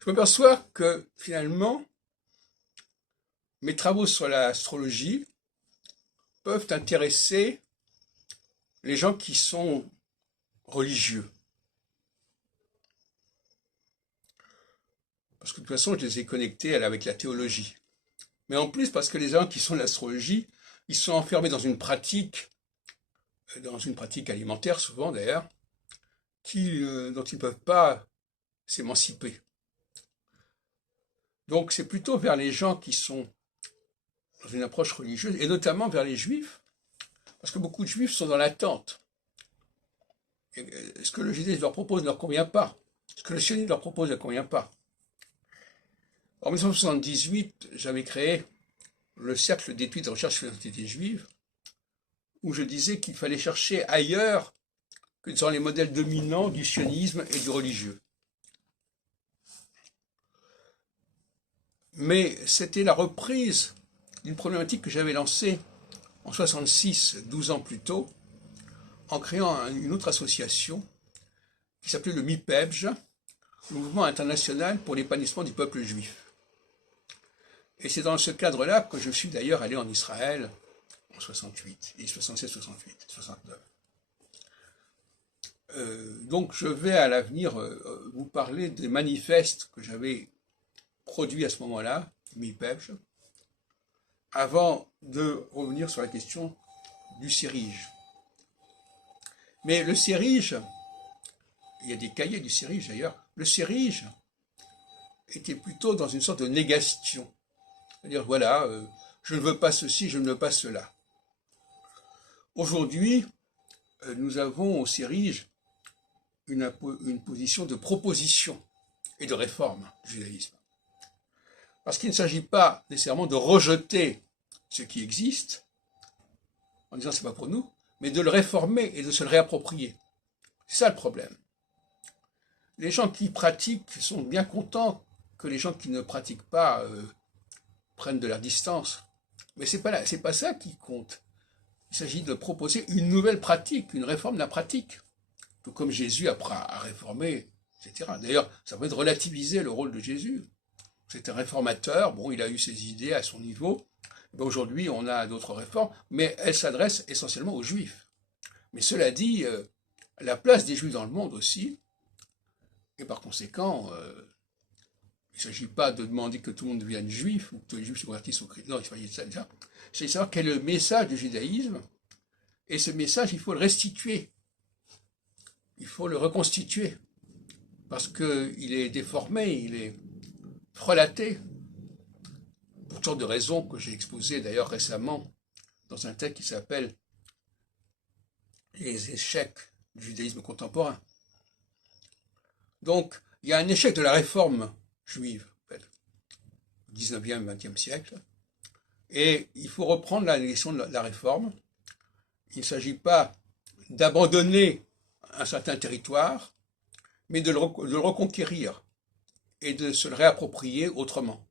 Je m'aperçois que finalement, mes travaux sur l'astrologie peuvent intéresser les gens qui sont religieux. Parce que de toute façon, je les ai connectés avec la théologie. Mais en plus, parce que les gens qui sont de l'astrologie, ils sont enfermés dans une pratique alimentaire souvent d'ailleurs, dont ils ne peuvent pas s'émanciper. Donc c'est plutôt vers les gens qui sont dans une approche religieuse, et notamment vers les juifs, parce que beaucoup de juifs sont dans l'attente. Ce que le judaïsme leur propose ne leur convient pas. Ce que le sionisme leur propose ne leur convient pas. En 1978, j'avais créé le cercle d'études de recherche sur l'identité juive, où je disais qu'il fallait chercher ailleurs que dans les modèles dominants du sionisme et du religieux. Mais c'était la reprise d'une problématique que j'avais lancée en 66, 12 ans plus tôt, en créant une autre association qui s'appelait le MIPEBJ, le Mouvement international pour l'épanouissement du peuple juif. Et c'est dans ce cadre-là que je suis d'ailleurs allé en Israël en 68, et 67, 68, 69. Donc je vais à l'avenir vous parler des manifestes que j'avais produits à ce moment-là, MIPEBJ, avant de revenir sur la question du Sérige. Mais le Sérige, il y a des cahiers du Sérige d'ailleurs, le Sérige était plutôt dans une sorte de négation. C'est-à-dire, voilà, je ne veux pas ceci, je ne veux pas cela. Aujourd'hui, nous avons au Sérige une position de proposition et de réforme du judaïsme. Parce qu'il ne s'agit pas nécessairement de rejeter ce qui existe, en disant c'est pas pour nous, mais de le réformer et de se le réapproprier. C'est ça le problème. Les gens qui pratiquent sont bien contents que les gens qui ne pratiquent pas prennent de leur distance. Mais c'est pas ça qui compte. Il s'agit de proposer une nouvelle pratique, une réforme de la pratique. Tout comme Jésus a réformé, etc. D'ailleurs, ça permet de relativiser le rôle de Jésus. C'était un réformateur, bon, il a eu ses idées à son niveau. Aujourd'hui, on a d'autres réformes, mais elles s'adressent essentiellement aux Juifs. Mais cela dit, la place des Juifs dans le monde aussi, et par conséquent, il ne s'agit pas de demander que tout le monde devienne juif, ou que tous les juifs se convertissent au Christ. Non, il s'agit de ça déjà. Il s'agit de savoir quel est le message du judaïsme, et ce message, il faut le restituer. Il faut le reconstituer. Parce qu'il est déformé, il est frelaté. Pour toutes sortes de raisons que j'ai exposées d'ailleurs récemment dans un texte qui s'appelle Les échecs du judaïsme contemporain. Donc, il y a un échec de la réforme juive, au 19e, 20e siècle, et il faut reprendre la question de la réforme. Il ne s'agit pas d'abandonner un certain territoire, mais de le reconquérir et de se le réapproprier autrement.